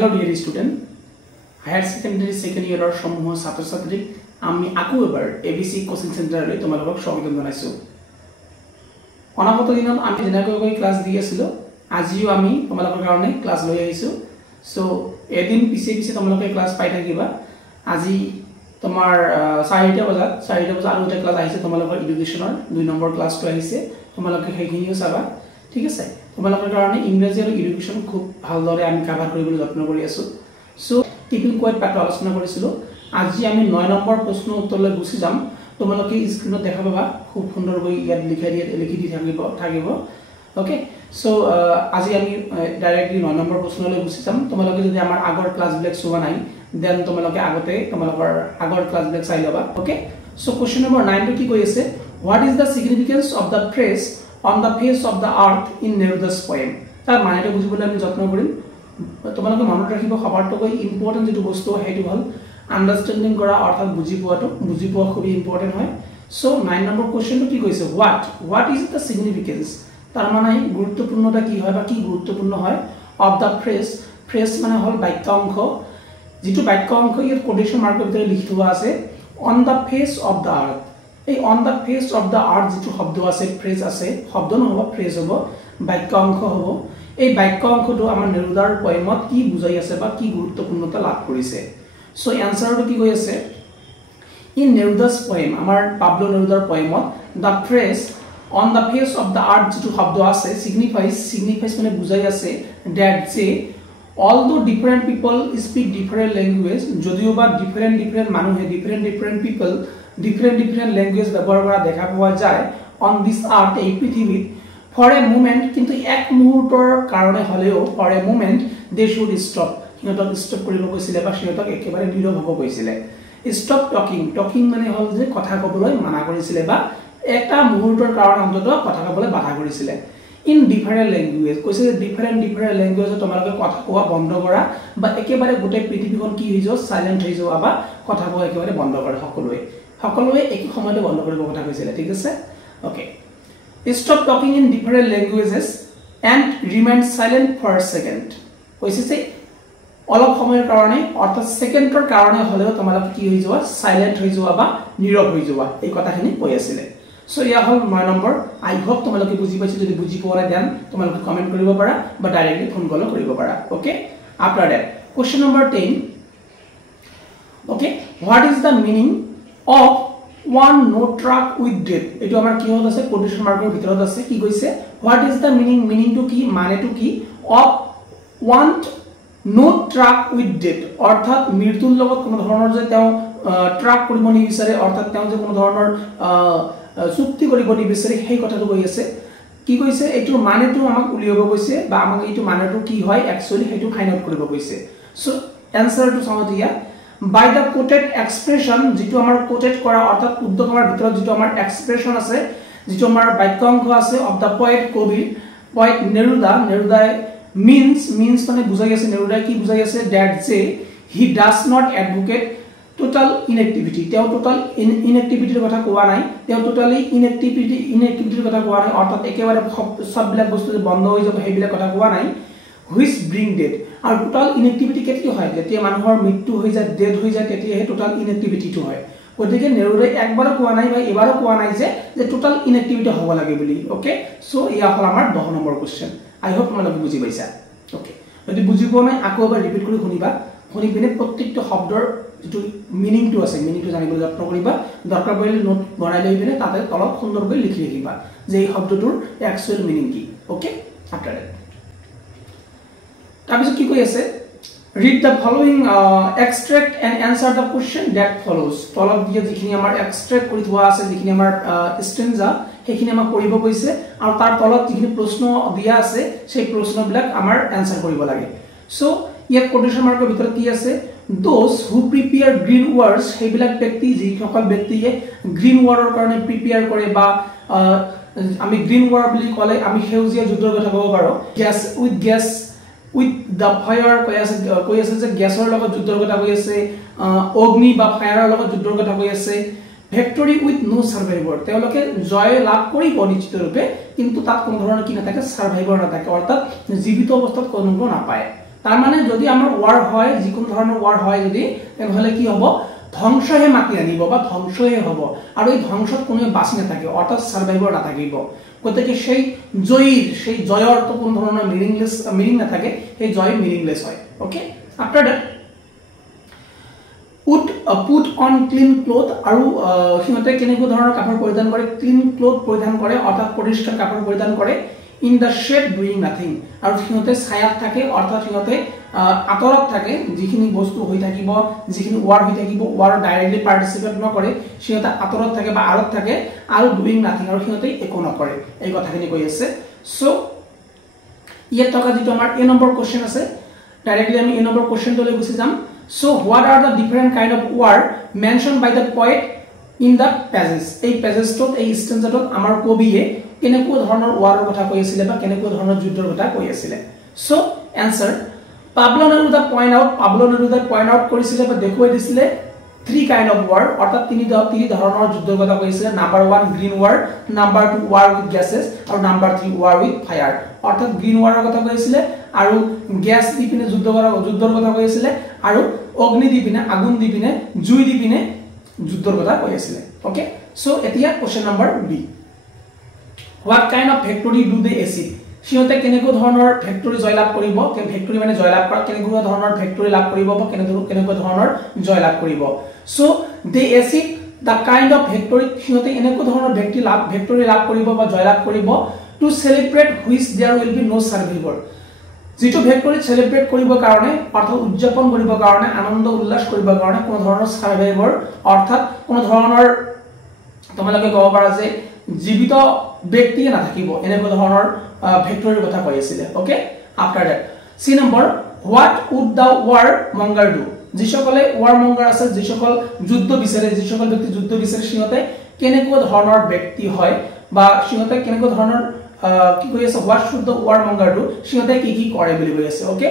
Hello dear student, higher secondary second year or সমূহ ছাত্ৰ ছাত্ৰীক আমি আকৌ এবাৰ ABC কোচিং চেণ্টাৰলৈ তোমালোকক স্বাগতম জনাইছো। অনাগত দিনত আমি যেনেকৈ ক্লাছ দি আছিলো আজিও আমি তোমালোকৰ কাৰণে ক্লাছ লৈ আহিছো। সো এদিন পিছে তোমালোকে ক্লাছ পাই থাকিবা। আজি তোমাৰ 4টা বজাত আৰু এটা ক্লাছ আহিছে তোমালোকৰ এডুকেশনৰ 2 নম্বৰ ক্লাছটো আহিছে। তোমালোকে সেইখিনিও চাবা। ঠিক আছে, তোমালোকৰ কাৰণে ইংৰাজী আৰু এডুকেশন খুব ভালদৰে আমি কভাৰ কৰিবলৈ যত্ন কৰি আছো। সো টিপিং কোৱেট পাঠ আলোচনা কৰিছিলো। আজি আমি 9 নম্বৰ প্ৰশ্ন উত্তৰলৈ গুছি যাম। তোমালোকে স্ক্ৰিনত দেখা পাবা খুব সুন্দৰকৈ ইয়াত লিখি দি থাকিব। ওকে, সো আজি আমি ডাইৰেক্টলি 9 নম্বৰ প্ৰশ্নলৈ গুছি যাম। তোমালোকে যদি আমাৰ আগৰ ক্লাছবিলাক চোৱা নাই দেন তোমালোকে আগতে তোমালোকৰ আগৰ ক্লাছবিলাক চাই লবা। ওকে, সো কোৱেশ্চন নম্বৰ 9 টো কি কৈ আছে? What is the significance of the phrase on the face of the earth in Neruda's poem? তাৰ মানেটো বুজিবলৈ আমি যত্ন কৰিম। তোমালোকে মনত ৰাখিব খবৰটোকৈ ইম্পৰ্টেন্ট যেটো বস্তু হেতু হল আন্ডাৰষ্টেণ্ডিং কৰা অৰ্থাৎ বুজি পোৱা খুব ইম্পৰ্টেন্ট হয়। সো 9 নম্বৰ কোৱেশ্চনটো কি কৈছে? What is the significance? তাৰ মানে গুৰুত্বপূৰ্ণতা কি হয় বা কি গুৰুত্বপূৰ্ণ হয় of the phrase মানে হল বাক্য অংশ, যেটো বাক্য অংশ ইয়াত কোটেশন মাৰ্কৰ ভিতৰত লিখি থোৱা আছে on the face of the earth। এই on the face of the earth যেটো শব্দ আছে, ফ্ৰেজ আছে, শব্দ নহব ফ্ৰেজ হ'ব, বাক্য অংশ হ'ব। এই বাক্য অংশটো আমাৰ নেৰুদাৰ পয়েমত কি বুজাই আছে বা কি গুৰুত্বপূৰ্ণতা লাভ কৰিছে? সো এনসাৰটো কি কৈ আছে? ইন নেৰুদা's poem, আমাৰ Pablo নেৰুদাৰ পয়েমত the phrase on the face of the earth যেটো শব্দ আছে signifies মানে বুজাই আছে that যে although different people speak different language, যদিও বা different মানুহে different people different language ব্যবহাৰ কৰা দেখা পোৱা যায় on this earth এই পৃথিৱীত for a moment, কিন্তু এক মুহূৰ্তৰ কাৰণে হলেও for a moment they should stop, সিহঁতক stop কৰিব কৈছিলে বা সিহঁতক একেবাৰে নীৰৱ হ'ব কৈছিলে। stop talking মানে হল যে কথা ক'বলৈ মানা কৰিছিলে বা এটা মুহূৰ্তৰ কাৰণে অন্তত কথা ক'বলৈ বাধা কৰিছিলে। in different language কৈছে যে different language তোমালোকে কথা কোৱা বন্ধ কৰা বা একেবাৰে গোটেই পৃথিৱীখন কি হৈ যাব সাইলেন্ট হৈ যাব বা কথা কোৱা একেবাৰে বন্ধ কৰা সকলোৱে এক সময়তে বন্ধ কৰিব কথা কৈছিলে। ঠিক আছে, okay. Stop talking in different languages and remain silent for a second। কৈছে যে অলপ সময়ৰ কাৰণে অৰ্থাৎ সেকেন্ডৰ কাৰণে হলেও তোমালোকে কি হৈ যাবা সাইলেন্ট হৈ যাবা বা নীৰৱ হৈ যাবা, এই কথাখিনি কৈ আছিল। সো ইয়া হল 9 নম্বৰ। আই হোপ তোমালোকে বুজি পাইছে। যদি বুজি পোৱা নাই দেন তোমালোকে কমেন্ট কৰিব পাৰা বা ডাইৰেক্টলি ফোন কল কৰিব পাৰা। Okay, after that question number 10। Okay, what is the meaning of one no track with death? এটো আমাৰ কি হল আছে কোটেশন মাৰ্কৰ ভিতৰত আছে। কি কৈছে? What is the meaning to কি, মানেটো কি of one no track with death, অৰ্থাৎ মৃত্যুৰ লগত কোনো ধৰণৰ যে তেওঁ ট্ৰাক কৰিব নিবিচাৰে, অৰ্থাৎ তেওঁ যে কোনো ধৰণৰ চুক্তি কৰিব নিবিচাৰে সেই কথাটো কৈ আছে। কি কৈছে? এইটো মানেটো আমাক উলিয়াব কৈছে বা আমাক এইটো মানেটো কি হয় একচুয়ালি সেইটো ফাইন্ড আউট কৰিব কৈছে। সো এনসাৰটো চাও দিয়া। by the quoted expression, যেটো আমাৰ কোটেড কৰা অৰ্থাৎ উদ্ধৃতৰ ভিতৰত যেটো আমাৰ এক্সপ্ৰেশন আছে, যেটো আমাৰ বাক্য অংশ আছে of the poet Neruda means মানে বুজাই আছে নেৰুদাই কি বুজাই আছে that যে he does not advocate total inactivity। তেওঁ total inactivityৰ কথা কোৱা নাই, তেওঁ totally inactivityৰ কথা কোৱা নাই, অৰ্থাৎ একেবাৰে সববিলাক বস্তু বন্ধ হৈ যাব সেইবিলাক কথা কোৱা নাই। which bring death, আৰু টোটাল ইনএক্টিভিটি কেতিয়া হয়? যেতিয়া মানুহৰ মৃত্যু হৈ যায়, ডেথ হৈ যায়, তেতিয়া হে টোটাল ইনএক্টিভিটিটো হয়। গতিকে নেৰুদাই একবাৰো কোৱা নাই বা এবাৰো কোৱা নাই যে টোটাল ইনএক্টিভিটি হ'ব লাগে বুলি। ওকে, সো ইয়া হল আমাৰ 10 নম্বৰ কোৱেশ্চন। আই হোপ তোমালোকে বুজি পাইছা। ওকে, যদি বুজি পোৱা নাই আকৌ এবাৰ ৰিপিট কৰি শুনি পিনে প্ৰত্যেকটো শব্দৰ যেটো মিনিংটো আছে মিনিংটো জানিবলৈ যত্ন কৰিবা। দৰকাৰ পৰিলে নোট বনাই লৈ পিনে তাতে তলত সুন্দৰকৈ লিখি ৰাখিবা যে এই শব্দটোৰ একচুৱেল মিনিং কি। ওকে, আফটাৰ দ্যাট তাৰপিছত কি কৈ আছে? read the following extract and answer the question that follows। তলত দিয়া যিখিনি আমাৰ এক্সট্ৰাক্ট কৰি থোৱা আছে, যিখিনি আমাৰ ষ্টেঞ্জা সেইখিনি আমাক কৰিব কৈছে আৰু তাৰ তলত যিখিনি প্ৰশ্ন দিয়া আছে সেই প্ৰশ্নবিলাক আমাৰ আনসাৰ কৰিব লাগে। সো ইয়াত কোটেশন মাৰ্কৰ ভিতৰত কি আছে? those who prepare green wars, সেইবিলাক ব্যক্তি যিসকল ব্যক্তিয়ে গ্ৰীণ ৱাৰৰ কাৰণে প্ৰিপেয়াৰ কৰে বা আমি গ্ৰীণ ৱাৰ বুলি ক'লে আমি সেউজীয়া যুদ্ধৰ কথা ক'ব পাৰো। gas with the fire কৈ আছে যে গ্যাসৰ লগত যুদ্ধৰ কথা কৈ আছে, অগ্নি বা ফায়াৰৰ লগত যুদ্ধৰ কথা কৈ আছে। victory with no survivor, তেওঁলোকে জয় লাভ কৰিব নিশ্চিত ৰূপে কিন্তু তাত কোনো ধৰণৰ কি নাথাকে সাৰ্ভাইভাৰ নাথাকে, অৰ্থাৎ জীৱিত অৱস্থাত কোনো নাপায়। তাৰ মানে যদি আমাৰ ওয়াৰ হয় যিকোনো ধৰণৰ ওয়াৰ হয় যদি তেনহলে কি হ'ব ধ্বংসহে মাতি আনিব বা ধ্বংসহে হ'ব আৰু এই ধ্বংসত কোনো বাছি নাথাকে অৰ্থাৎ সাৰ্ভাইভাৰ নাথাকিব গতিকে সেই জয়ৰ তো কোনো ধৰণৰ মিনিং নাথাকে সেই জয় মিনিংলেছ হয় okay after that put on clean cloth আৰু সিহঁতে কেনেকৈ ধৰণৰ কাপোৰ পৰিধান কৰে ক্লিন ক্লথ পৰিধান কৰে অৰ্থাৎ পৰিষ্কাৰ কাপোৰ পৰিধান কৰে in the shade doing nothing আৰু সিহঁতে ছায়াত থাকে অৰ্থাৎ সিহঁতে আতৰত থাকে যিখিনি বস্তু হৈ থাকিব যিখিনি ওয়াৰ হৈ থাকিব ওয়াৰ ডাইৰেক্টলি পাৰ্টিসিপেট নকৰে সিহঁতে আতৰত থাকে বা আৰত থাকে আৰু ডুইং নাথিং আৰু সিহঁতে একো নকৰে এই কথাখিনি কৈ আছে সো ইয়াত থকা যেটো আমাৰ এ নম্বৰ কোশ্চেন আছে ডাইৰেক্টলি আমি এ নম্বৰ কোশ্চেনটোলৈ গুচি যাম so what are the different kind of war mention by the poet in the pages এই পেজেসটোত এই স্টেঞ্জাটোত আমাৰ কবিয়ে কেনেকুৱা ধৰণৰ ওয়াৰৰ কথা কৈ আছিল বা কেনেকুৱা ধৰণৰ যুদ্ধৰ কথা কৈ আছিল so answer Pablo Neruda point out কৰিছিল বা দেখুৱাই দিছিল three kind of war অৰ্থাৎ তিনি ধৰণৰ যুদ্ধৰ কথা কৈছিল number 1 green war number 2 war with gases আৰু নাম্বাৰ 3 war with fire অৰ্থাৎ গ্ৰীণ ওয়াৰৰ কথা কৈছিল আৰু গ্যাস দি পিনে যুদ্ধৰ কথা কৈছিল আৰু অগ্নি দি পিনে আগুন দি পিনে জুই দি পিনে যুদ্ধৰ কথা কৈছিল ওকে সো এতিয়া question number B What kind of victory do they achieve? সিহঁতে কেনেকুৱা ধৰণৰ ফেক্টৰী জয়লাভ কৰিব ফেক্টৰী মানে জয়লাভ কৰা কেনেকুৱা ধৰণৰ ফেক্টৰী লাভ কৰিব বা কেনেকুৱা ধৰণৰ জয়লাভ কৰিব so they achieve the kind of factory সিহঁতে এনেকুৱা ধৰণৰ ফেক্টৰী লাভ কৰিব বা জয়লাভ কৰিব to celebrate which there will be no survivor যেটো ফেক্টৰী সেলিব্ৰেট কৰিব কাৰণে অৰ্থাৎ উদযাপন কৰিব কাৰণে আনন্দ উল্লাস কৰিব কাৰণে কোনো ধৰণৰ সাৰ্ভাইভাৰ অৰ্থাৎ কোনো ধৰণৰ তোমালোকে ক'ব পাৰা যে জীবিত ব্যক্তি না থাকিব এনেকুৱা ধৰণৰ ফেক্টৰীৰ কথা কৈ আছিল okay after that C number what would the warmonger do যিসকলে ওয়াৰ মঙ্গাৰ আছে যিসকল যুদ্ধ বিচাৰে যিসকল ব্যক্তি যুদ্ধ বিচাৰে সিহঁতে কেনেকুৱা ধৰণৰ ব্যক্তি হয় বা সিহঁতে কেনেকুৱা ধৰণৰ কি কৈ আছে what should the warmonger do সিহঁতে কি কৰে বুলি কৈ আছে okay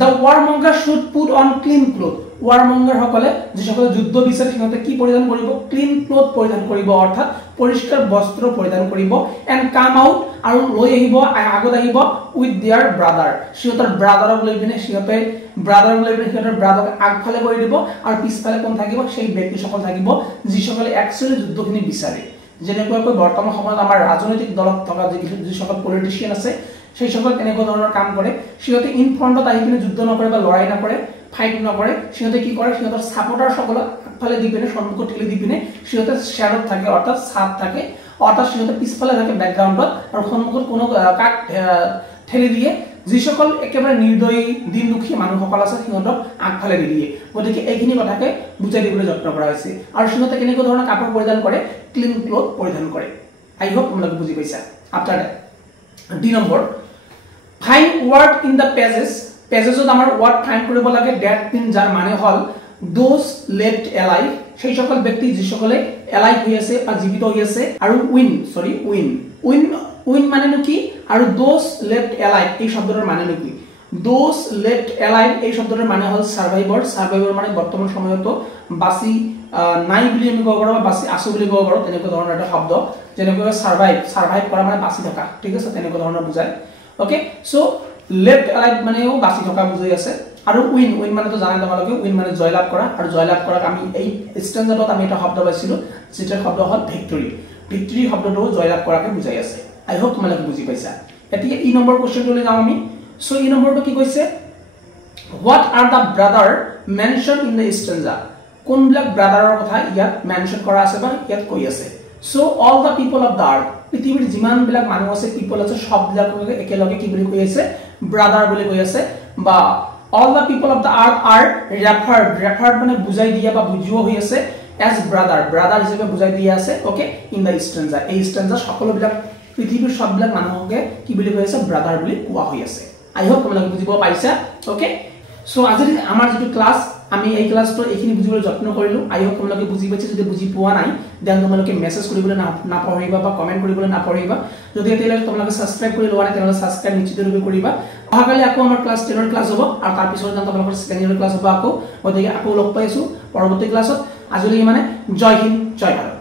the warmonger should put on clean cloth warmonger সকলে যিসকল যুদ্ধ বিচাৰে সিহঁতে কি পৰিধান কৰিব ক্লিন ক্লথ পৰিধান কৰিব অৰ্থাৎ পৰিষ্কাৰ বস্ত্ৰ পৰিধান কৰিব এন্ড কাম আউট আৰু লৈ আহিব আগত আহিব উইথ देयर ব্ৰাদাৰ সিহঁতৰ ব্ৰাদাৰক লৈ পিনে সিহঁতৰ ব্ৰাদাৰক আগফালে কৰি দিব আৰু পিছফালে কোন থাকিব সেই ব্যক্তি সকল থাকিব যিসকলে একচুয়ালি যুদ্ধখিনি বিচাৰে যেনেকৈ বৰ্তমান সময়ত আমাৰ ৰাজনৈতিক দলত থকা যিসকল পলিটিশিয়ান আছে সেই সকল কেনেকুৱা ধৰণৰ কাম কৰে সিহঁতে ইন ফ্ৰণ্টত আহি পিনে যুদ্ধ নকৰে বা লৰাই নকৰে ফাইট নকৰে সিহঁতে কি কৰে সিহঁতৰ সাপোৰ্টাৰ সকল আগফালে দি পিনে সন্মুখত ঠেলি দি পিনে সিহঁতে শ্যাডোত থাকে অৰ্থাৎ ছাপ থাকে অৰ্থাৎ সিহঁতে পিছফালে থাকে ব্যাকগ্ৰাউণ্ডত আৰু সন্মুখত কোনো কাক ঠেলি দিয়ে যিসকল একেবাৰে নিৰ্দয়ী দিন দুখী মানুহসকল আছে সিহঁতক আগফালে দি দিয়ে গতিকে এইখিনি কথাকে বুজাই দিবলৈ যত্ন কৰা হৈছে আৰু সিহঁতে কেনেকুৱা ধৰণৰ কাপোৰ পৰিধান কৰে ক্লিন ক্লথ পৰিধান কৰে আই হোপ তোমালোকে বুজি পাইছা after that D number find word in the পেজেছত আমাৰ ওয়াৰ্ড ফাইন কৰিব লাগে দ্যাট মিন যাৰ মানে হল দোজ লেফট এলাইভ সেই সকল ব্যক্তি যিসকলে এলাইভ হৈ আছে বা জীবিত হৈ আছে আৰু উইন মানে কি আৰু দোজ লেফট এলাইভ এই শব্দৰ মানে কি দোজ লেফট এলাইভ এই শব্দৰ মানে হল সাৰ্ভাইভাৰ মানে বৰ্তমান সময়তো বাসি নাই বুলি আমি ক'ব পাৰো বা বাসি আছে বুলি ক'ব পাৰো তেনেকুৱা ধৰণৰ এটা শব্দ যেনেকৈ সাৰ্ভাইভ কৰা মানে বাসি থকা ঠিক আছে তেনেকুৱা ধৰণৰ বুজায় ওকে সো লেফট এলাইভ মানেও বাসি থকা বুজাই আছে আৰু উইন মানে তো জানাই তোমালোকে উইন মানে জয়লাভ কৰা আৰু জয়লাভ কৰাক আমি এই স্ট্যান্ডাৰ্ডত আমি এটা শব্দ পাইছিলো যেটা শব্দ হল ভিক্টৰি শব্দটো জয়লাভ কৰাকে বুজাই আছে আই হোপ তোমালোকে বুজি পাইছা এতিয়া ই নম্বৰ কোশ্চেনটোলৈ যাওঁ আমি সো ই নম্বৰটো কি কৈছে what are the brother mention in the standard কোনবিলাক ব্ৰাদাৰৰ কথা ইয়াত মেনশন কৰা আছে বা ইয়াত কৈ আছে so all the people of the earth পৃথিৱীৰ যিমান বিলাক মানুহ আছে পিপল আছে সববিলাককে একেলগে কি বুলি কৈ আছে ব্ৰাদাৰ বুলি কৈ আছে বা all the people of the earth are referred মানে বুজাই দিয়া বা বুজিও হৈ আছে as brother হিচাপে বুজাই দিয়া আছে ওকে ইন দা স্ট্যান্ডা এই স্ট্যান্ডা সকলো বিলাক পৃথিৱীৰ সববিলাক মানুহকে কি বুলি কৈ আছে ব্ৰাদাৰ বুলি কোৱা হৈ আছে আই হোপ তোমালোকে বুজিব পাইছা ওকে সো আজি আমাৰ যেটো ক্লাস আমি এই ক্লাসটো এইখিনি বুজিবলৈ যত্ন কৰিলো আই হোপ তোমালোকে বুজি পাইছা যদি বুজি পোৱা নাই দেন তোমালোকে মেসেজ কৰিবলৈ না পাহৰিবা বা কমেন্ট কৰিবলৈ না পাহৰিবা যদি এতিয়ালৈ তোমালোকে সাবস্ক্ৰাইব কৰি লোৱা নাই তেতিয়াহলে সাবস্ক্ৰাইব নিশ্চিতভাৱে কৰিবা অহাকালি আকৌ আমাৰ ক্লাস 10 ৰ ক্লাস হ'ব আৰু তাৰ পিছৰ দিনা তোমালোকৰ সেকেন্ড ইয়াৰৰ ক্লাস হ'ব আকৌ গতিকে আকৌ লগ পাইছো পৰৱৰ্তী ক্লাসত আজিলৈ মানে জয় হিন্দ জয় ভাৰত